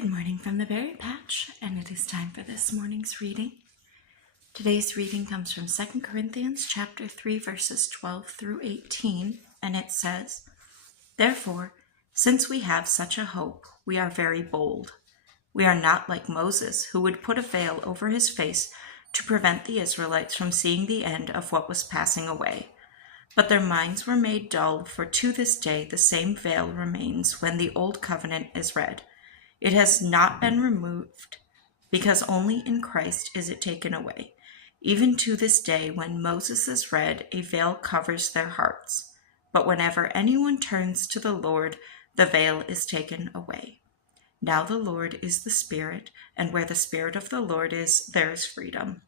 Good morning from the berry patch, and it is time for this morning's reading. Today's reading comes from 2 Corinthians chapter 3, verses 12 through 18, and it says, "Therefore, since we have such a hope, we are very bold. We are not like Moses, who would put a veil over his face to prevent the Israelites from seeing the end of what was passing away. But their minds were made dull, for to this day the same veil remains when the old covenant is read. It has not been removed, because only in Christ is it taken away. Even to this day, when Moses is read, a veil covers their hearts. But whenever anyone turns to the Lord, the veil is taken away. Now the Lord is the Spirit, and where the Spirit of the Lord is, there is freedom.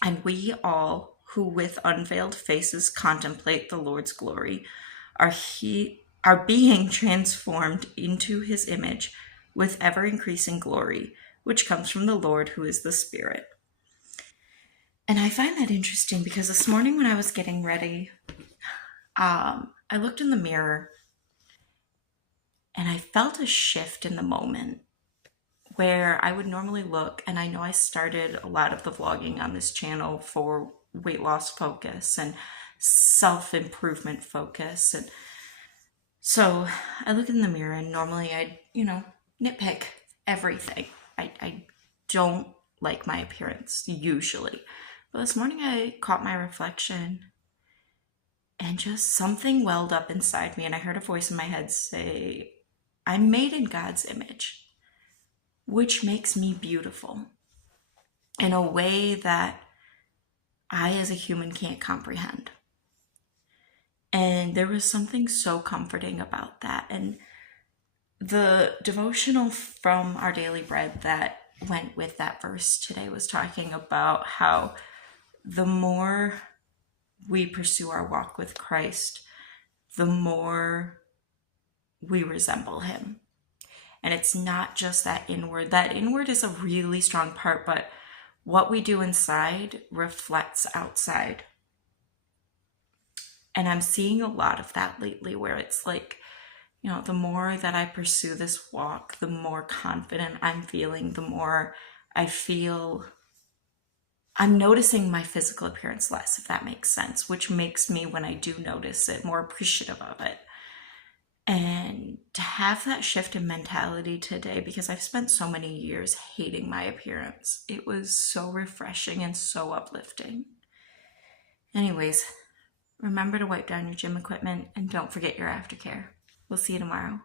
And we all, who with unveiled faces contemplate the Lord's glory, are being transformed into his image with ever-increasing glory, which comes from the Lord, who is the Spirit." And I find that interesting because this morning when I was getting ready, I looked in the mirror and I felt a shift in the moment where I would normally look, and I know I started a lot of the vlogging on this channel for weight loss focus and self-improvement focus. And so I look in the mirror and normally I'd, nitpick everything. I don't like my appearance usually. But this morning I caught my reflection and just something welled up inside me, and I heard a voice in my head say, "I'm made in God's image, which makes me beautiful in a way that I as a human can't comprehend." And there was something so comforting about that. And the devotional from Our Daily Bread that went with that verse today was talking about how the more we pursue our walk with Christ, the more we resemble him. And it's not just that inward. That inward is a really strong part, but what we do inside reflects outside. And I'm seeing a lot of that lately, where it's like, the more that I pursue this walk, the more confident I'm feeling, the more I feel I'm noticing my physical appearance less, if that makes sense, which makes me, when I do notice it, more appreciative of it. And to have that shift in mentality today, because I've spent so many years hating my appearance, it was so refreshing and so uplifting. Anyways, remember to wipe down your gym equipment and don't forget your aftercare. We'll see you tomorrow.